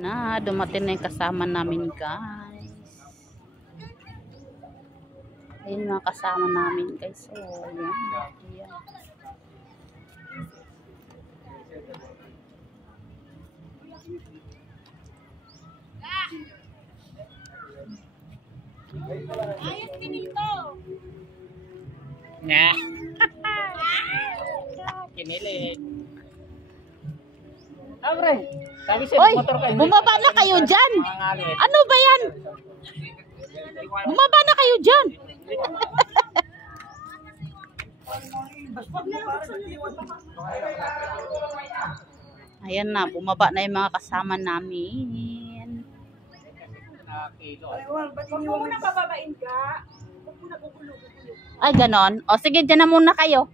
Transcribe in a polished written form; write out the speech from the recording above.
Na, dumating na yung kasama namin, guys. Ayun mga kasama namin, guys. So, yan. Yan. Ayos kinito. Nga. Kinilig. Abre, sabi siya, Oy, motor kayo. bumaba na kayo dyan. Ano ba yan? Bumaba na kayo dyan. Ayan na, bumaba na yung mga kasama namin. Huwag mo muna pababain ka. Huwag mo na gugulo. Ay, ganon. O, sige, dyan na muna kayo.